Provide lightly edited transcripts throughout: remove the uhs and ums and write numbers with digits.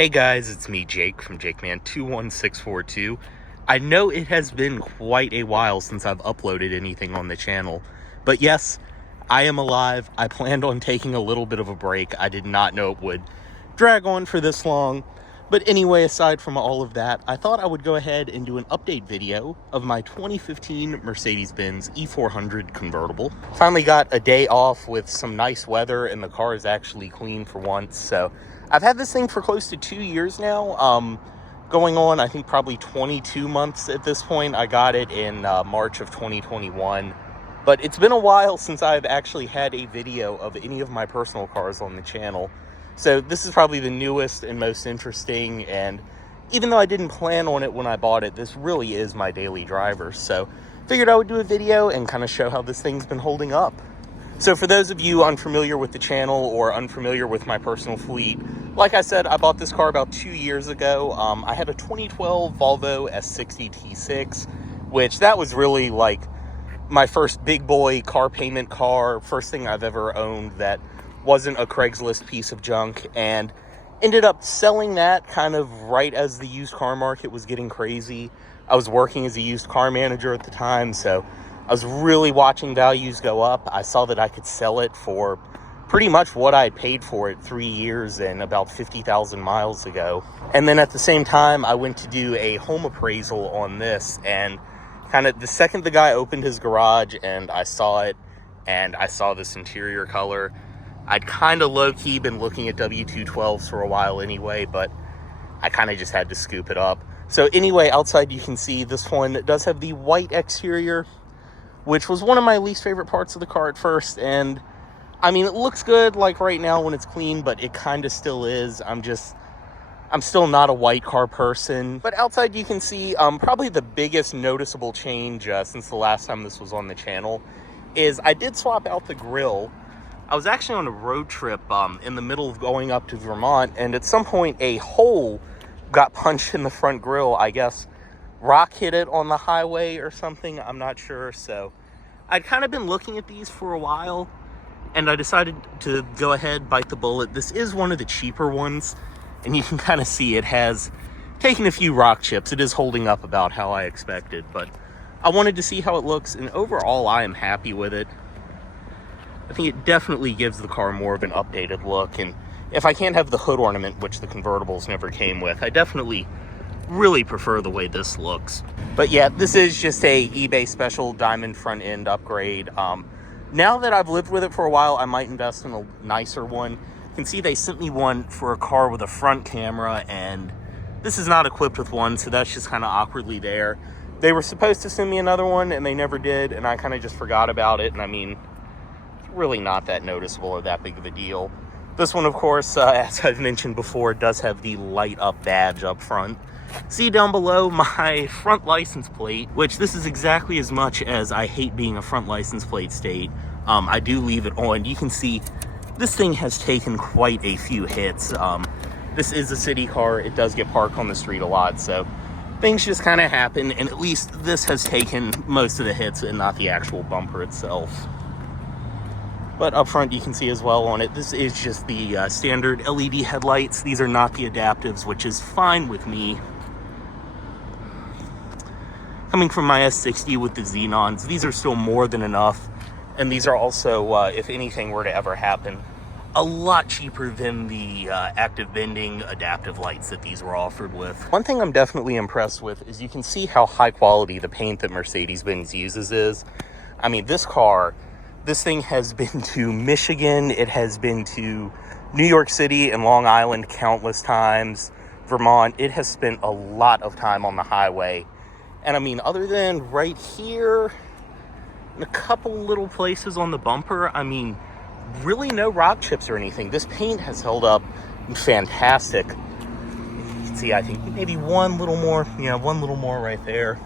Hey guys, it's me, Jake, from JakeMan21642. I know it has been quite a while since I've uploaded anything on the channel, but yes, I am alive. I planned on taking a little bit of a break. I did not know it would drag on for this long. But anyway, aside from all of that, I thought I would go ahead and do an update video of my 2015 Mercedes-Benz E400 convertible. Finally got a day off with some nice weather, and the car is actually clean for once. So I've had this thing for close to 2 years now, going on, I think, probably 22 months at this point. I got it in March of 2021. But it's been a while since I've actually had a video of any of my personal cars on the channel. So this is probably the newest and most interesting, and even though I didn't plan on it when I bought it, this really is my daily driver. So figured I would do a video and kind of show how this thing's been holding up. So for those of you unfamiliar with the channel or unfamiliar with my personal fleet, like I said, I bought this car about 2 years ago. I had a 2012 Volvo S60 T6, which that was really like my first big boy car payment car, first thing I've ever owned that wasn't a Craigslist piece of junk, and ended up selling that kind of right as the used car market was getting crazy. I was working as a used car manager at the time, so I was really watching values go up. I saw that I could sell it for pretty much what I had paid for it 3 years and about 50,000 miles ago. And then at the same time, I went to do a home appraisal on this, and kind of the second the guy opened his garage and I saw it, and I saw this interior color, I'd kind of low-key been looking at W212s for a while anyway, but I kind of just had to scoop it up. So anyway, outside you can see this one does have the white exterior, which was one of my least favorite parts of the car at first. And I mean, it looks good like right now when it's clean, but it kind of still is. I'm still not a white car person. But outside you can see probably the biggest noticeable change since the last time this was on the channel is I did swap out the grille. I was actually on a road trip in the middle of going up to Vermont, and at some point a hole got punched in the front grille. I guess rock hit it on the highway or something, I'm not sure. So I'd kind of been looking at these for a while, and I decided to go ahead, bite the bullet. This is one of the cheaper ones, and you can kind of see it has taken a few rock chips. It is holding up about how I expected, but I wanted to see how it looks, and overall I am happy with it. I think it definitely gives the car more of an updated look, and if I can't have the hood ornament, which the convertibles never came with, I definitely really prefer the way this looks. But yeah, this is just a eBay special diamond front end upgrade. Now that I've lived with it for a while, I might invest in a nicer one. You can see they sent me one for a car with a front camera, and this is not equipped with one, so that's just kind of awkwardly there. They were supposed to send me another one, and they never did, and I kind of just forgot about it. And I mean, really not that noticeable or that big of a deal. This one, of course, as I've mentioned before, does have the light up badge up front. See down below my front license plate, which this is exactly as much as I hate being a front license plate state. I do leave it on. You can see this thing has taken quite a few hits. This is a city car. It does get parked on the street a lot, so things just kind of happen, and at least this has taken most of the hits and not the actual bumper itself. But up front, you can see as well on it, this is just the standard LED headlights. These are not the adaptives, which is fine with me. Coming from my S60 with the xenons, these are still more than enough. And these are also, if anything were to ever happen, a lot cheaper than the active bending adaptive lights that these were offered with. One thing I'm definitely impressed with is you can see how high quality the paint that Mercedes-Benz uses is. I mean, this thing has been to Michigan, it has been to New York City and Long Island countless times, Vermont. It has spent a lot of time on the highway. And I mean, other than right here, and a couple little places on the bumper, I mean, really no rock chips or anything. This paint has held up fantastic. You can see, I think maybe one little more right there.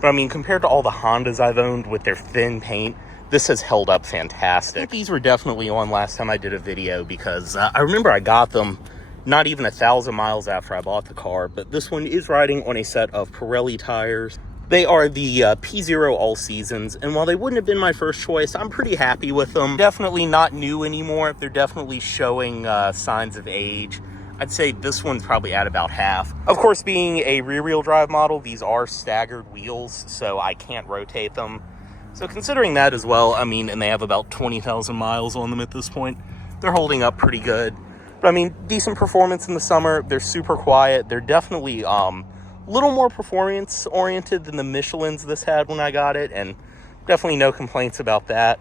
But I mean, compared to all the Hondas I've owned with their thin paint, this has held up fantastic. I think these were definitely on last time I did a video, because I remember I got them not even 1,000 miles after I bought the car. But this one is riding on a set of Pirelli tires. They are the P0 All Seasons, and while they wouldn't have been my first choice, I'm pretty happy with them. Definitely not new anymore. They're definitely showing signs of age. I'd say this one's probably at about half. Of course, being a rear-wheel drive model, these are staggered wheels, so I can't rotate them. So considering that as well, I mean, and they have about 20,000 miles on them at this point, they're holding up pretty good. But I mean, decent performance in the summer. They're super quiet. They're definitely a little more performance-oriented than the Michelins this had when I got it, and definitely no complaints about that.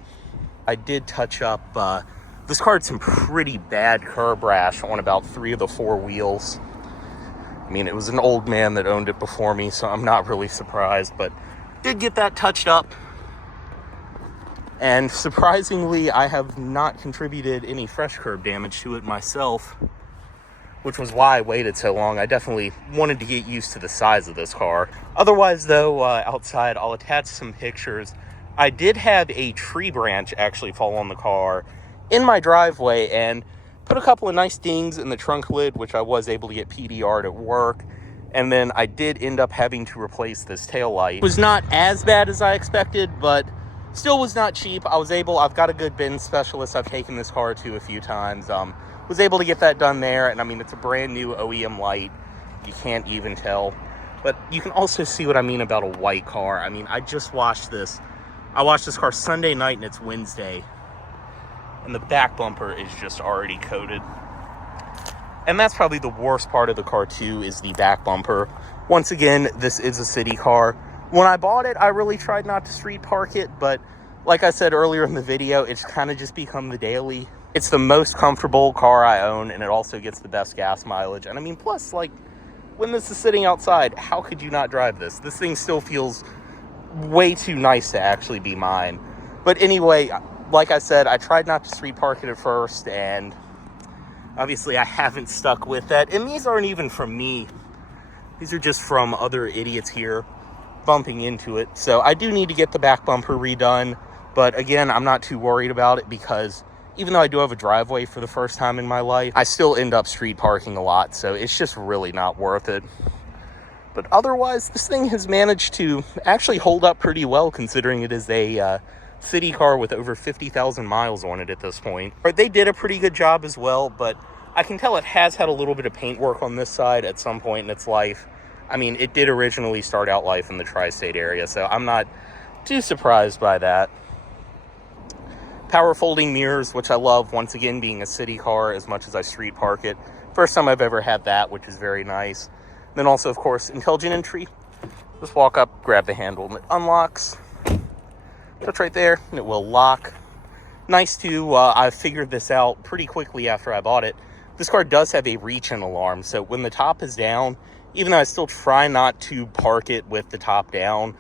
I did touch up, this car had some pretty bad curb rash on about 3 of the 4 wheels. I mean, it was an old man that owned it before me, so I'm not really surprised, but did get that touched up. And surprisingly, I have not contributed any fresh curb damage to it myself, which was why I waited so long. I definitely wanted to get used to the size of this car. Otherwise, though, outside, I'll attach some pictures. I did have a tree branch actually fall on the car in my driveway and put a couple of nice dings in the trunk lid, which I was able to get PDR'd at work. And then I did end up having to replace this taillight. It was not as bad as I expected, but still was not cheap. I've got a good Benz specialist I've taken this car to a few times. Was able to get that done there. And I mean, it's a brand new OEM light. You can't even tell. But you can also see what I mean about a white car. I mean, I just washed this. I washed this car Sunday night and it's Wednesday. And the back bumper is just already coated. And that's probably the worst part of the car too, is the back bumper. Once again, this is a city car. When I bought it, I really tried not to street park it, but like I said earlier in the video, it's kind of just become the daily. It's the most comfortable car I own, and it also gets the best gas mileage. And I mean, plus, like, when this is sitting outside, how could you not drive this? This thing still feels way too nice to actually be mine. But anyway, like I said, I tried not to street park it at first, and obviously I haven't stuck with that. And these aren't even from me. These are just from other idiots here bumping into it. So I do need to get the back bumper redone. But again, I'm not too worried about it because even though I do have a driveway for the first time in my life, I still end up street parking a lot. So it's just really not worth it. But otherwise, this thing has managed to actually hold up pretty well considering it is a city car with over 50,000 miles on it at this point. They did a pretty good job as well, but I can tell it has had a little bit of paint work on this side at some point in its life. I mean, it did originally start out life in the tri-state area, so I'm not too surprised by that. Power folding mirrors, which I love, once again, being a city car as much as I street park it. First time I've ever had that, which is very nice. Then also, of course, intelligent entry. Just walk up, grab the handle, and it unlocks. Touch right there, and it will lock. Nice too, I figured this out pretty quickly after I bought it. This car does have a reach-in alarm, so when the top is down, even though I still try not to park it with the top down,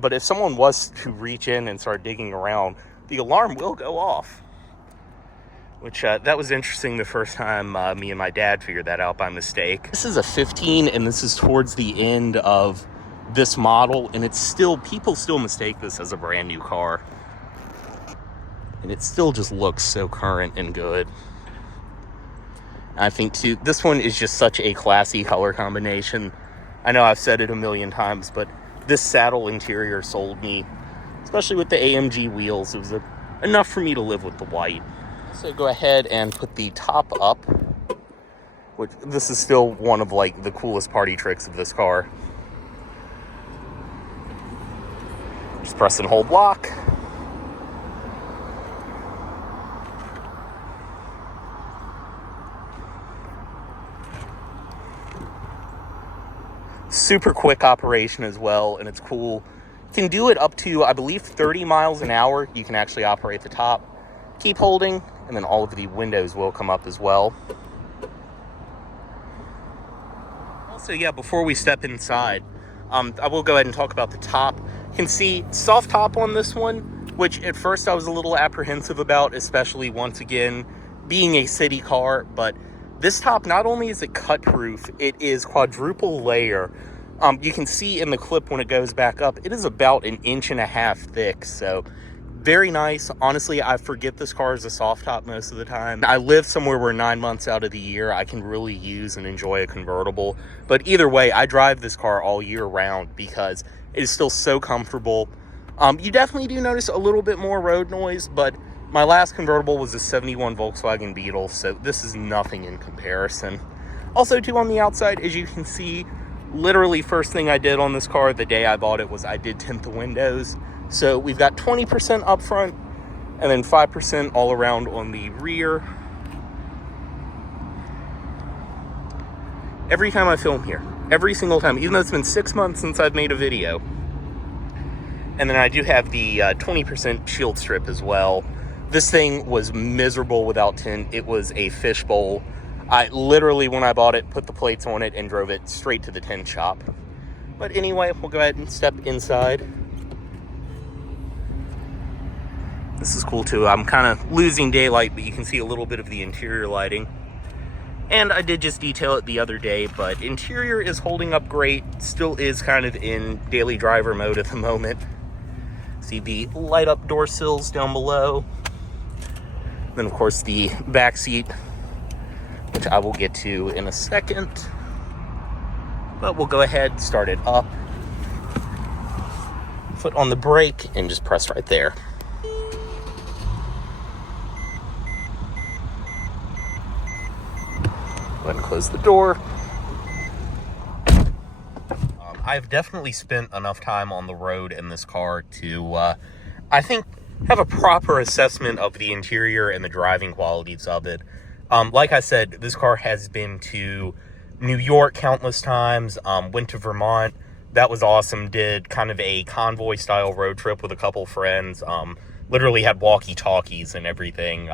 but if someone was to reach in and start digging around, the alarm will go off. Which, that was interesting the first time me and my dad figured that out by mistake. This is a 15, and this is towards the end of this model, and it's still, people still mistake this as a brand new car. And it still just looks so current and good. I think too, this one is just such a classy color combination. I know I've said it a million times, but this saddle interior sold me, especially with the AMG wheels. It was enough for me to live with the white. So go ahead and put the top up, which this is still one of like the coolest party tricks of this car. Just press and hold lock. Super quick operation as well, and it's cool. You can do it up to, I believe, 30 miles an hour. You can actually operate the top. Keep holding, and then all of the windows will come up as well. Also, yeah, before we step inside, I will go ahead and talk about the top. You can see soft top on this one, which at first I was a little apprehensive about, especially once again being a city car, but this top, not only is it cut proof, it is quadruple layer. You can see in the clip when it goes back up, it is about 1.5 inches thick, so very nice. Honestly, I forget this car is a soft top most of the time. I live somewhere where 9 months out of the year I can really use and enjoy a convertible, but either way, I drive this car all year round because it is still so comfortable. You definitely do notice a little bit more road noise, but my last convertible was a 71 Volkswagen Beetle, so this is nothing in comparison. Also, too, on the outside, as you can see, literally first thing I did on this car the day I bought it was I did tint the windows. So we've got 20% up front and then 5% all around on the rear. Every time I film here, every single time, even though it's been 6 months since I've made a video. And then I do have the 20% shield strip as well. This thing was miserable without tint. It was a fishbowl. I literally, when I bought it, put the plates on it and drove it straight to the tint shop. But anyway, we'll go ahead and step inside. This is cool too. I'm kind of losing daylight, but you can see a little bit of the interior lighting. And I did just detail it the other day, but interior is holding up great. Still is kind of in daily driver mode at the moment. See the light up door sills down below. Then of course the back seat, which I will get to in a second. But we'll go ahead, start it up. Foot on the brake and just press right there. Go ahead and close the door. I've definitely spent enough time on the road in this car to, I think, have a proper assessment of the interior and the driving qualities of it. Like I said, this car has been to New York countless times, went to Vermont. That was awesome. Did kind of a convoy style road trip with a couple friends. Literally had walkie-talkies and everything.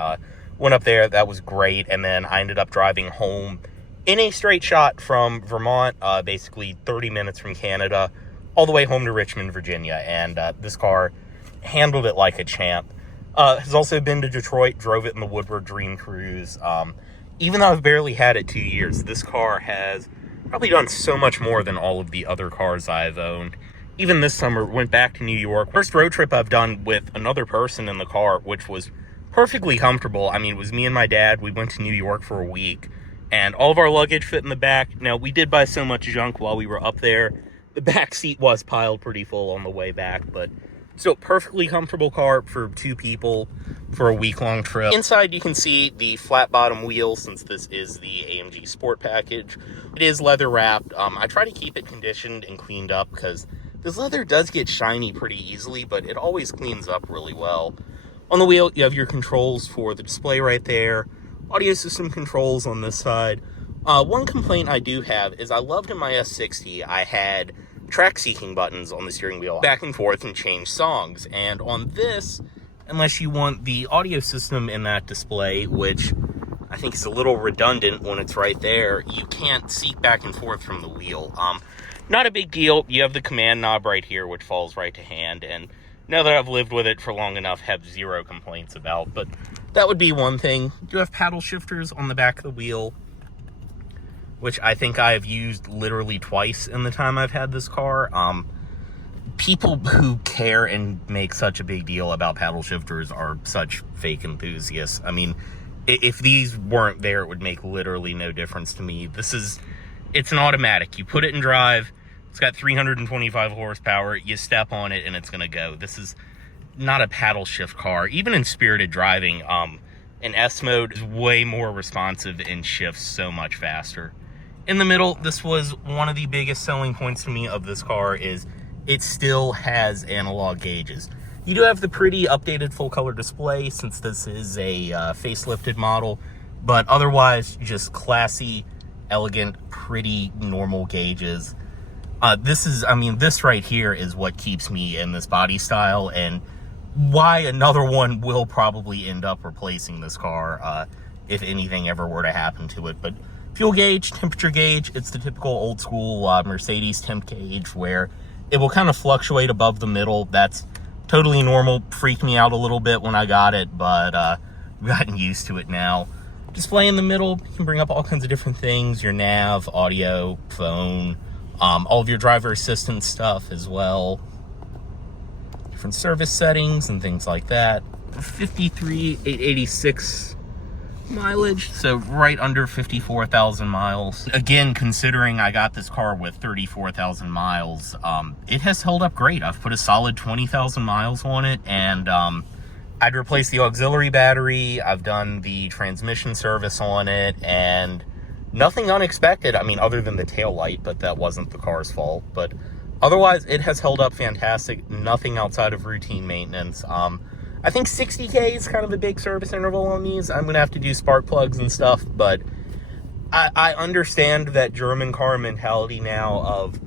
Went up there. That was great. And then I ended up driving home in a straight shot from Vermont, basically 30 minutes from Canada, all the way home to Richmond, Virginia. And this car handled it like a champ. Has also been to Detroit, drove it in the Woodward Dream Cruise. Even though I've barely had it 2 years, this car has probably done so much more than all of the other cars I've owned. Even this summer, went back to New York. First road trip I've done with another person in the car, which was perfectly comfortable. I mean, it was me and my dad. We went to New York for a week, and all of our luggage fit in the back. Now, we did buy so much junk while we were up there. The back seat was piled pretty full on the way back, but still perfectly comfortable car for two people for a week-long trip. Inside, you can see the flat bottom wheels, since this is the AMG Sport Package. It is leather wrapped. I try to keep it conditioned and cleaned up because this leather does get shiny pretty easily, but it always cleans up really well. On the wheel, you have your controls for the display right there. Audio system controls on this side. One complaint I do have is I loved in my S60, I had track seeking buttons on the steering wheel, back and forth and change songs. And on this, unless you want the audio system in that display, which I think is a little redundant when it's right there, you can't seek back and forth from the wheel. Not a big deal. You have the command knob right here, which falls right to hand, and now that I've lived with it for long enough, have zero complaints about. But that would be one thing. You do have paddle shifters on the back of the wheel, which I think I've used literally twice in the time I've had this car. People who care and make such a big deal about paddle shifters are such fake enthusiasts. I mean, if these weren't there, it would make literally no difference to me. It's an automatic. You put it in drive. It's got 325 horsepower. You step on it and it's going to go. This is not a paddle shift car. Even in spirited driving, an S mode is way more responsive and shifts so much faster. In the middle, this was one of the biggest selling points to me of this car is it still has analog gauges. You do have the pretty updated full color display since this is a facelifted model, but otherwise just classy, elegant, pretty normal gauges. This right here is what keeps me in this body style and why another one will probably end up replacing this car if anything ever were to happen to it. But fuel gauge, temperature gauge, it's the typical old school Mercedes temp gauge where it will kind of fluctuate above the middle. That's totally normal. Freaked me out a little bit when I got it, but I've gotten used to it now. Display in the middle, you can bring up all kinds of different things, your nav, audio, phone, all of your driver assistance stuff as well. Different service settings and things like that. 53,886 mileage, so right under 54,000 miles. Again, considering I got this car with 34,000 miles, it has held up great. I've put a solid 20,000 miles on it, and I'd replaced the auxiliary battery. I've done the transmission service on it, and Nothing unexpected, I mean, other than the tail light, but that wasn't the car's fault. But otherwise, it has held up fantastic. Nothing outside of routine maintenance. I think 60K is kind of a big service interval on these. I'm going to have to do spark plugs and stuff, but I understand that German car mentality now of,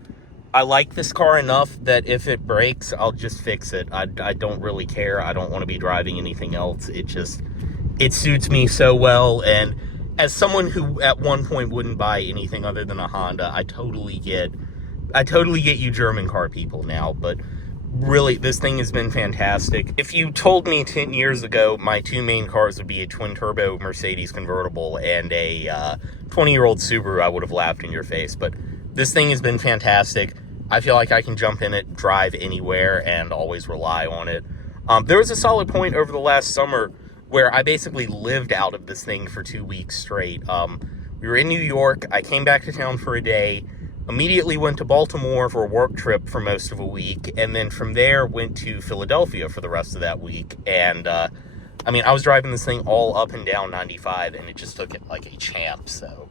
I like this car enough that if it breaks, I'll just fix it. I don't really care. I don't want to be driving anything else. It suits me so well. And as someone who at one point wouldn't buy anything other than a Honda, I totally get you German car people now. But really, this thing has been fantastic. If you told me 10 years ago my two main cars would be a twin-turbo Mercedes convertible and a 20-year-old Subaru, I would have laughed in your face. But this thing has been fantastic. I feel like I can jump in it, drive anywhere, and always rely on it. There was a solid point over the last summer where I basically lived out of this thing for 2 weeks straight. We were in New York. I came back to town for a day, immediately went to Baltimore for a work trip for most of a week, and then from there went to Philadelphia for the rest of that week. And I mean, I was driving this thing all up and down 95, and it just took it like a champ. So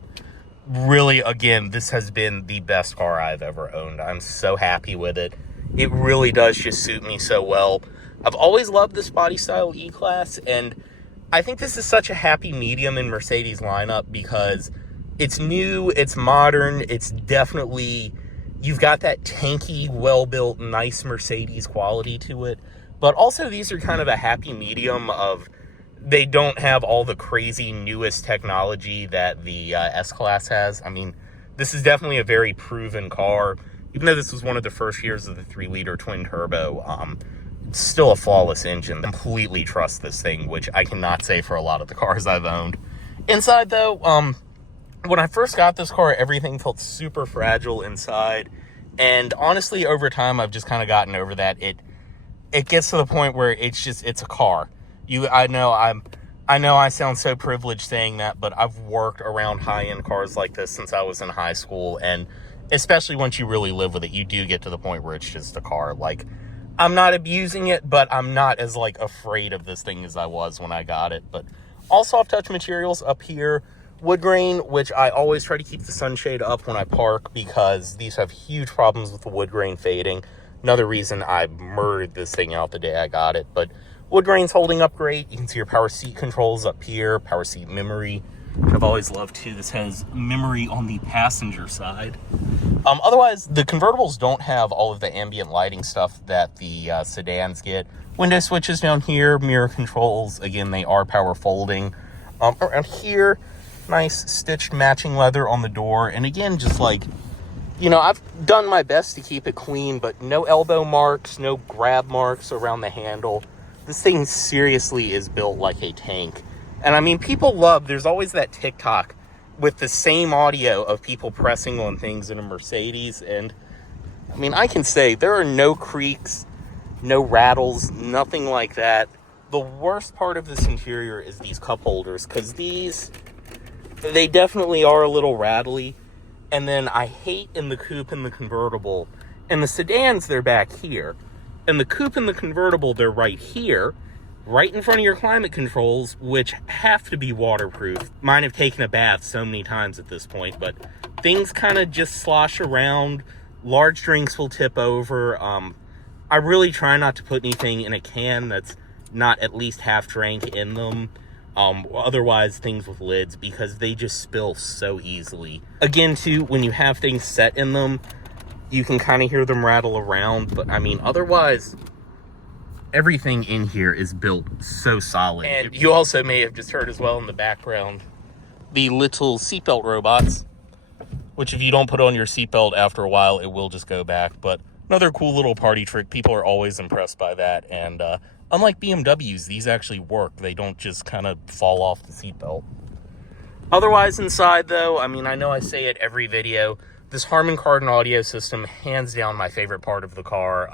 really, again, this has been the best car I've ever owned. I'm so happy with it. It really does just suit me so well. I've always loved this body style E-Class, and I think this is such a happy medium in Mercedes lineup because it's new, it's modern, it's definitely, you've got that tanky, well-built, nice Mercedes quality to it. But also these are kind of a happy medium of, they don't have all the crazy newest technology that the S-Class has. I mean, this is definitely a very proven car. Even though this was one of the first years of the 3-liter twin-turbo, it's still a flawless engine. I completely trust this thing, which I cannot say for a lot of the cars I've owned. Inside, though, when I first got this car, everything felt super fragile inside. And honestly, over time, I've just kind of gotten over that. It gets to the point where it's a car. I know I sound so privileged saying that, but I've worked around high-end cars like this since I was in high school, and especially once you really live with it, you do get to the point where it's just a car. Like, I'm not abusing it, but I'm not as, like, afraid of this thing as I was when I got it. But all soft touch materials up here. Wood grain, which I always try to keep the sunshade up when I park because these have huge problems with the wood grain fading. Another reason I murdered this thing out the day I got it. But wood grain's holding up great. You can see your power seat controls up here, power seat memory, which I've always loved too. This has memory on the passenger side. Otherwise, the convertibles don't have all of the ambient lighting stuff that the sedans get. Window switches down here, mirror controls. Again, they are power folding. Around here, nice stitched matching leather on the door. And again, just like, you know, I've done my best to keep it clean, but no elbow marks, no grab marks around the handle. This thing seriously is built like a tank. And I mean, people love, there's always that TikTok with the same audio of people pressing on things in a Mercedes. And I mean, I can say there are no creaks, no rattles, nothing like that. The worst part of this interior is these cup holders, because they definitely are a little rattly. And then I hate in the coupe and the convertible, in the sedans, they're back here. In the coupe and the convertible, they're right here, right in front of your climate controls, which have to be waterproof. Mine have taken a bath so many times at this point, but things kind of just slosh around. Large drinks will tip over. I really try not to put anything in a can that's not at least half drank in them. Otherwise, things with lids, because they just spill so easily. Again, too, when you have things set in them, you can kind of hear them rattle around. But I mean, otherwise, everything in here is built so solid. And you also may have just heard as well in the background the little seatbelt robots, which if you don't put on your seatbelt after a while, it will just go back. But another cool little party trick. People are always impressed by that. And unlike BMWs, these actually work. They don't just kind of fall off the seatbelt. Otherwise, inside, though, I mean, I know I say it every video, this Harman Kardon audio system, hands down my favorite part of the car.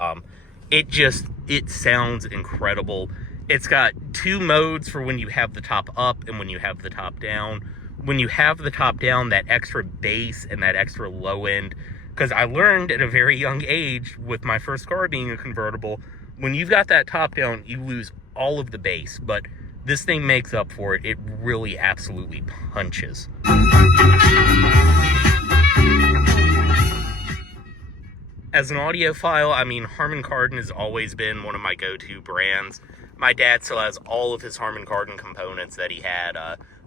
It sounds incredible. It's got 2 modes for when you have the top up and when you have the top down. When you have the top down, that extra bass and that extra low end, because I learned at a very young age with my first car being a convertible, when you've got that top down, you lose all of the bass. But this thing makes up for it. It really absolutely punches. As an audiophile, I mean, Harman Kardon has always been one of my go-to brands. My dad still has all of his Harman Kardon components that he had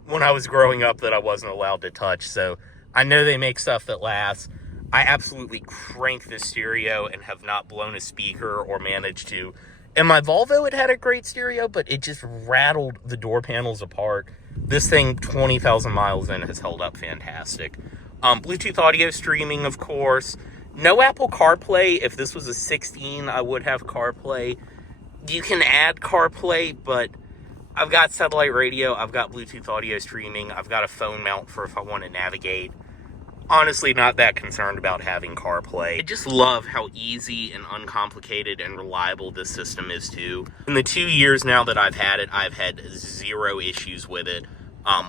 when I was growing up that I wasn't allowed to touch, so I know they make stuff that lasts. I absolutely crank this stereo and have not blown a speaker or managed to. In my Volvo, it had a great stereo, but it just rattled the door panels apart. This thing, 20,000 miles in, has held up fantastic. Bluetooth audio streaming, of course. No Apple CarPlay. If this was a 16, I would have CarPlay. You can add CarPlay, but I've got satellite radio, I've got Bluetooth audio streaming, I've got a phone mount for if I want to navigate. Honestly, not that concerned about having CarPlay. I just love how easy and uncomplicated and reliable this system is too. In the 2 years now that I've had it, I've had zero issues with it.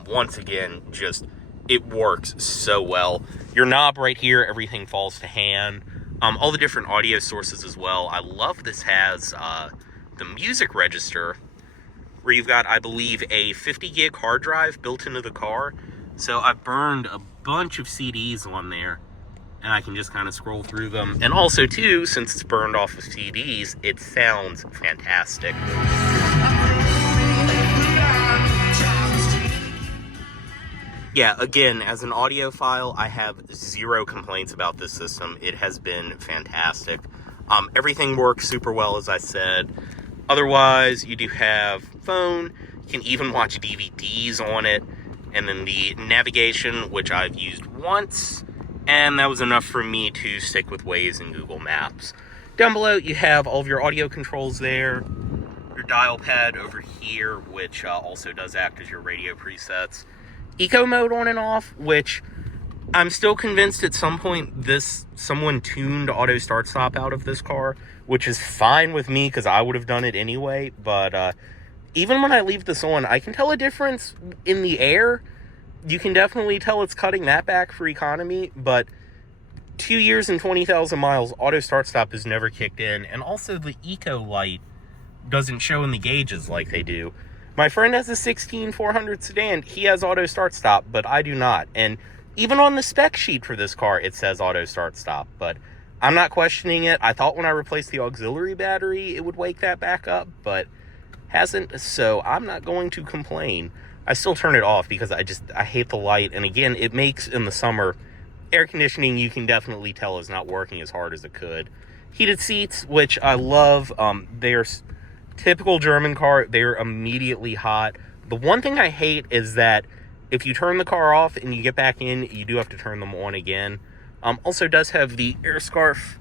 Once again, just, it works so well. Your knob right here, everything falls to hand. All the different audio sources as well. I love this has the music register, where you've got, I believe, a 50 gig hard drive built into the car. So I burned a bunch of CDs on there, and I can just kind of scroll through them. And also, too, since it's burned off of CDs, it sounds fantastic. Yeah, again, as an audiophile, I have zero complaints about this system. It has been fantastic. Everything works super well, as I said. Otherwise, you do have phone. You can even watch DVDs on it. And then the navigation, which I've used once, and that was enough for me to stick with Waze and Google Maps. Down below, you have all of your audio controls there. Your dial pad over here, which also does act as your radio presets. Eco mode on and off, which I'm still convinced at some point someone tuned auto start stop out of this car, which is fine with me because I would have done it anyway. But even when I leave this on, I can tell a difference in the air. You can definitely tell it's cutting that back for economy, but 2 years and 20,000 miles, auto start stop has never kicked in. And also the eco light doesn't show in the gauges like they do. My friend has a 16 400 sedan. He has auto start stop, but I do not. And even on the spec sheet for this car, it says auto start stop, but I'm not questioning it. I thought when I replaced the auxiliary battery, it would wake that back up, but hasn't, so I'm not going to complain. I still turn it off because I hate the light, and again, it makes, in the summer, air conditioning, you can definitely tell, is not working as hard as it could. Heated seats, which I love. They're typical German car. They're immediately hot. The one thing I hate is that if you turn the car off and you get back in, you do have to turn them on again. Also does have the air scarf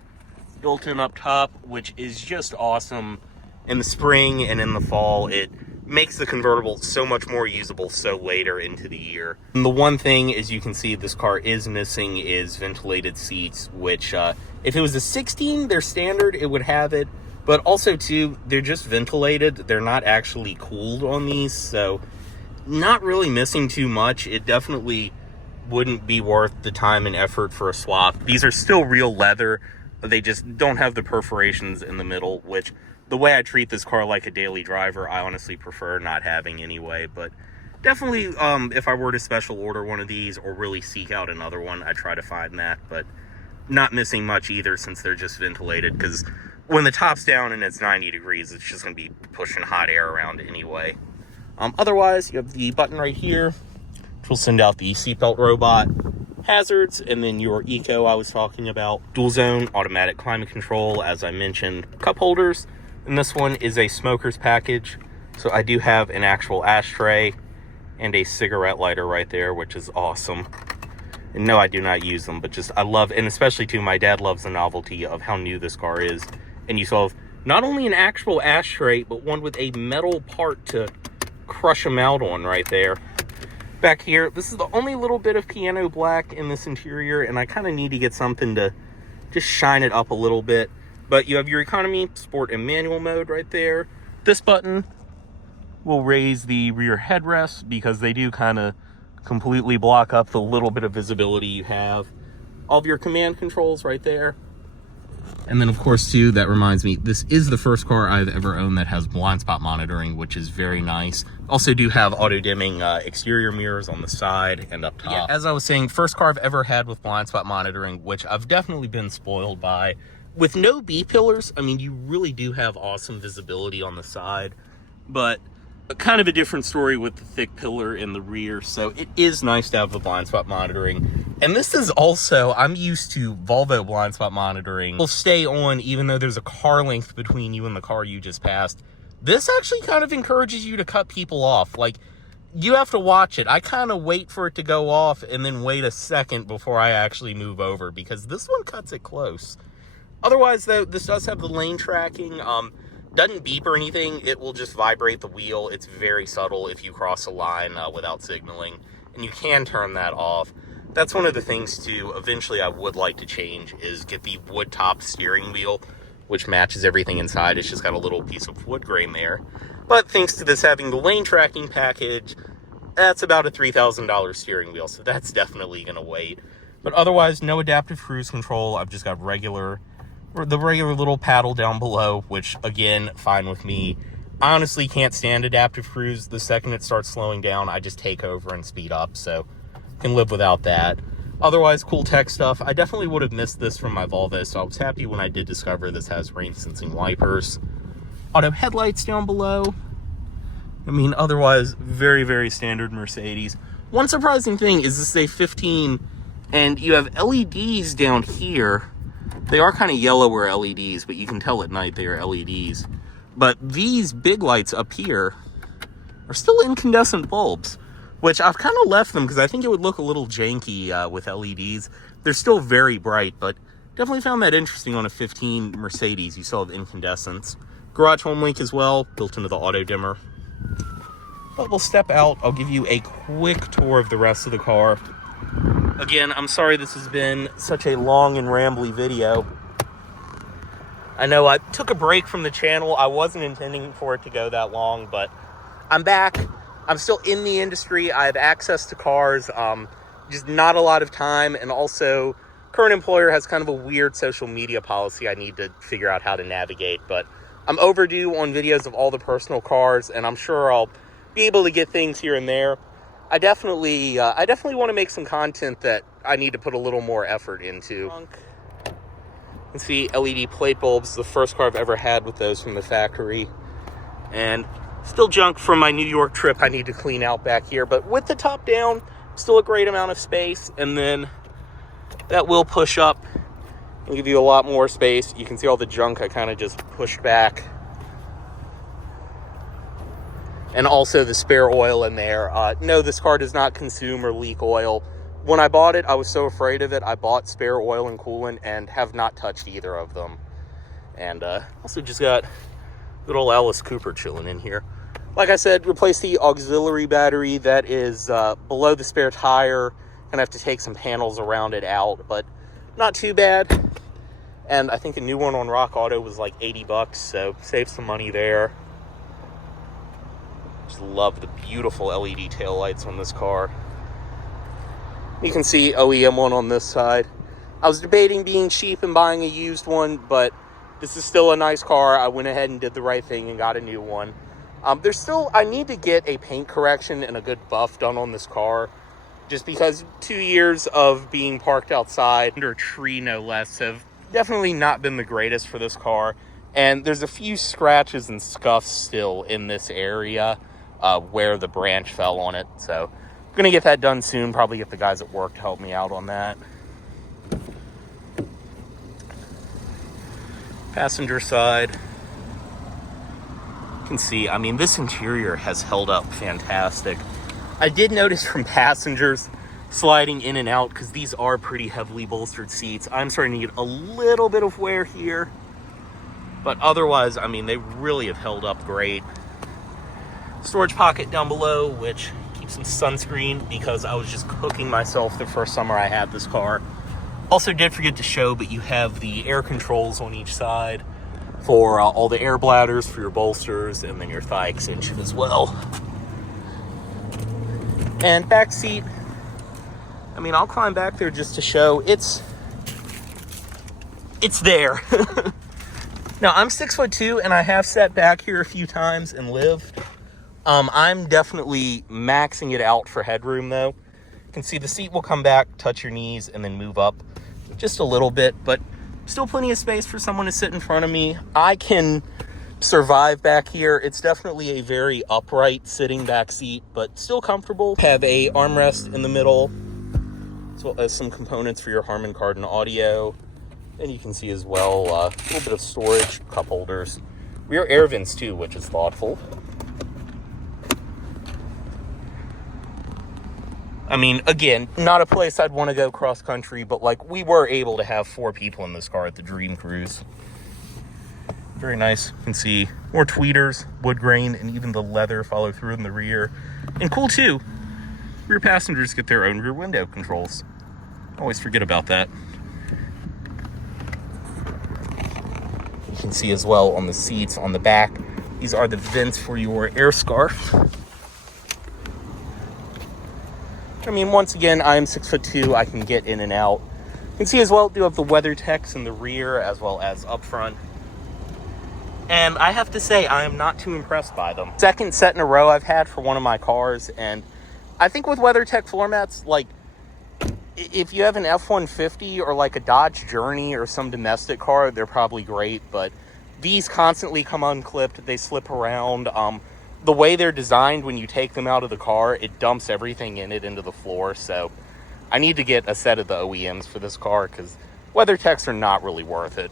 built in up top, which is just awesome. In the spring and in the fall, it makes the convertible so much more usable so later into the year. And the one thing, as you can see, this car is missing is ventilated seats, which if it was a 16, they're standard, it would have it. But also, too, they're just ventilated. They're not actually cooled on these, so not really missing too much. It definitely wouldn't be worth the time and effort for a swap. These are still real leather. They just don't have the perforations in the middle, which the way I treat this car like a daily driver, I honestly prefer not having anyway. But definitely, if I were to special order one of these or really seek out another one, I'd try to find that. But not missing much either, since they're just ventilated, because when the top's down and it's 90 degrees, it's just going to be pushing hot air around anyway. Otherwise, you have the button right here, which will send out the seatbelt robot, hazards, and then your eco I was talking about. Dual zone, automatic climate control, as I mentioned, cup holders. And this one is a smoker's package. So I do have an actual ashtray and a cigarette lighter right there, which is awesome. And no, I do not use them, but just I love, and especially too, my dad loves the novelty of how new this car is. And you saw not only an actual ashtray, but one with a metal part to crush them out on right there. Back here, this is the only little bit of piano black in this interior, and I kind of need to get something to just shine it up a little bit. But you have your economy, sport, and manual mode right there. This button will raise the rear headrests because they do kind of completely block up the little bit of visibility you have. All of your command controls right there. And then, of course, too, that reminds me, this is the first car I've ever owned that has blind spot monitoring, which is very nice. Also do have auto-dimming exterior mirrors on the side and up top. Yeah, as I was saying, first car I've ever had with blind spot monitoring, which I've definitely been spoiled by. With no B-pillars, I mean, you really do have awesome visibility on the side, but kind of a different story with the thick pillar in the rear, so it is nice to have the blind spot monitoring. And this is also, I'm used to Volvo blind spot monitoring will stay on even though there's a car length between you and the car you just passed. This actually kind of encourages you to cut people off. Like, you have to watch it. I kind of wait for it to go off and then wait a second before I actually move over, because this one cuts it close. Otherwise, though, this does have the lane tracking. Doesn't beep or anything. It will just vibrate the wheel. It's very subtle if you cross a line without signaling, and you can turn that off. That's one of the things, too, eventually I would like to change, is get the wood top steering wheel, which matches everything inside. It's just got a little piece of wood grain there. But thanks to this having the lane tracking package, that's about a $3,000 steering wheel, so that's definitely going to wait. But otherwise, no adaptive cruise control. I've just got the regular little paddle down below, which, again, fine with me. I honestly can't stand adaptive cruise. The second it starts slowing down, I just take over and speed up, so can live without that. Otherwise, cool tech stuff. I definitely would have missed this from my Volvo, so I was happy when I did discover this has rain sensing wipers. Auto headlights down below. I mean, otherwise, very, very standard Mercedes. One surprising thing is this is a 15, and you have LEDs down here. They are kind of yellower LEDs, but you can tell at night they are LEDs. But these big lights up here are still incandescent bulbs, which I've kind of left them because I think it would look a little janky with LEDs. They're still very bright, but definitely found that interesting on a 15 Mercedes. You still have incandescents. Garage home link as well, built into the auto dimmer. But we'll step out. I'll give you a quick tour of the rest of the car. Again, I'm sorry this has been such a long and rambly video. I know I took a break from the channel. I wasn't intending for it to go that long, but I'm back. I'm still in the industry. I have access to cars, just not a lot of time. And also, current employer has kind of a weird social media policy I need to figure out how to navigate. But I'm overdue on videos of all the personal cars, and I'm sure I'll be able to get things here and there. I definitely want to make some content that I need to put a little more effort into. You can see LED plate bulbs, the first car I've ever had with those from the factory. And still junk from my New York trip I need to clean out back here. But with the top down, still a great amount of space. And then that will push up and give you a lot more space. You can see all the junk I kind of just pushed back. And also the spare oil in there. No, this car does not consume or leak oil. When I bought it, I was so afraid of it. I bought spare oil and coolant and have not touched either of them. And also just got good old Alice Cooper chilling in here. Like I said, replace the auxiliary battery that is below the spare tire. Gonna have to take some panels around it out, but not too bad. And I think a new one on Rock Auto was like 80 bucks, so save some money there. Just love the beautiful LED taillights on this car. You can see OEM one on this side. I was debating being cheap and buying a used one, but this is still a nice car. I went ahead and did the right thing and got a new one. I need to get a paint correction and a good buff done on this car, just because 2 years of being parked outside under a tree, no less, have definitely not been the greatest for this car. And there's a few scratches and scuffs still in this area where the branch fell on it. So I'm gonna get that done soon. Probably get the guys at work to help me out on that. Passenger side. You can see, I mean, this interior has held up fantastic. I did notice from passengers sliding in and out, because these are pretty heavily bolstered seats, I'm starting to get a little bit of wear here. But otherwise, I mean, they really have held up great. Storage pocket down below, which keeps some sunscreen, because I was just cooking myself the first summer I had this car. Also did forget to show, but you have the air controls on each side for all the air bladders for your bolsters, and then your thigh extension as well. And back seat, I mean, I'll climb back there just to show. It's it's there. Now, I'm 6'2", and I have sat back here a few times and lived. I'm definitely maxing it out for headroom, though. You can see the seat will come back, touch your knees, and then move up just a little bit, but still plenty of space for someone to sit in front of me. I can survive back here. It's definitely a very upright sitting back seat, but still comfortable. Have a armrest in the middle, as well as some components for your Harman Kardon audio. And you can see as well a little bit of storage, cup holders, rear air vents too, which is thoughtful. I mean, again, not a place I'd want to go cross country, but like we were able to have 4 people in this car at the Dream Cruise. Very nice. You can see more tweeters, wood grain, and even the leather follow through in the rear. And cool too, rear passengers get their own rear window controls. Always forget about that. You can see as well on the seats on the back, these are the vents for your air scarf. I mean, once again, I'm 6'2", I can get in and out. You can see as well, do have the weather techs in the rear as well as up front. And I have to say, I am not too impressed by them. Second set in a row I've had for one of my cars, and I think with WeatherTech floor mats, like, if you have an F-150 or like a Dodge Journey or some domestic car, they're probably great, but these constantly come unclipped, they slip around. The way they're designed, when you take them out of the car, it dumps everything in it into the floor, so I need to get a set of the OEMs for this car, because WeatherTechs are not really worth it.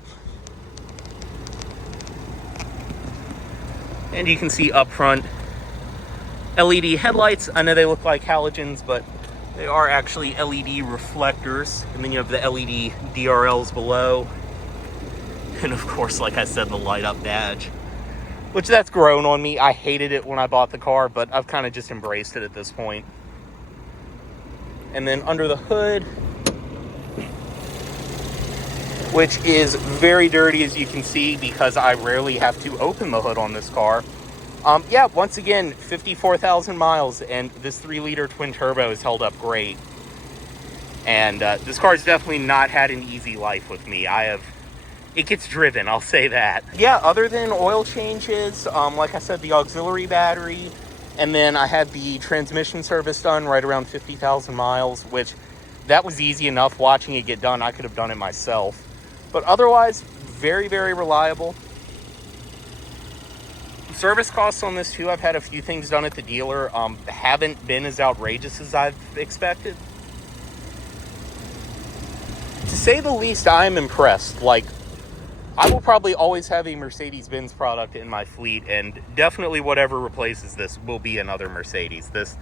And you can see up front, LED headlights. I know they look like halogens, but they are actually LED reflectors. And then you have the LED DRLs below. And of course, like I said, the light up badge, which that's grown on me. I hated it when I bought the car, but I've kind of just embraced it at this point. And then under the hood, which is very dirty, as you can see, because I rarely have to open the hood on this car. Yeah, once again, 54,000 miles, and this 3-liter twin turbo has held up great. And this car's definitely not had an easy life with me. It gets driven, I'll say that. Yeah, other than oil changes, like I said, the auxiliary battery, and then I had the transmission service done right around 50,000 miles, which that was easy enough. Watching it get done, I could have done it myself. But otherwise, very, very reliable. Service costs on this too, I've had a few things done at the dealer. Haven't been as outrageous as I've expected. To say the least, I'm impressed. Like, I will probably always have a Mercedes-Benz product in my fleet, and definitely whatever replaces this will be another Mercedes. This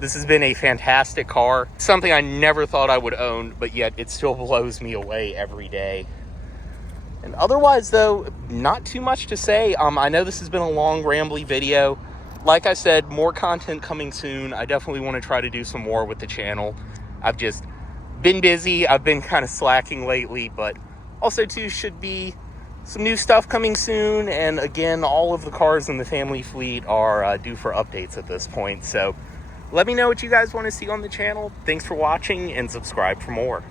has been a fantastic car. Something I never thought I would own, but yet it still blows me away every day. And otherwise, though, not too much to say. I know this has been a long, rambly video. Like I said, more content coming soon. I definitely want to try to do some more with the channel. I've just been busy. I've been kind of slacking lately, but also, too, should be some new stuff coming soon. And again, all of the cars in the family fleet are due for updates at this point. So let me know what you guys want to see on the channel. Thanks for watching, and subscribe for more.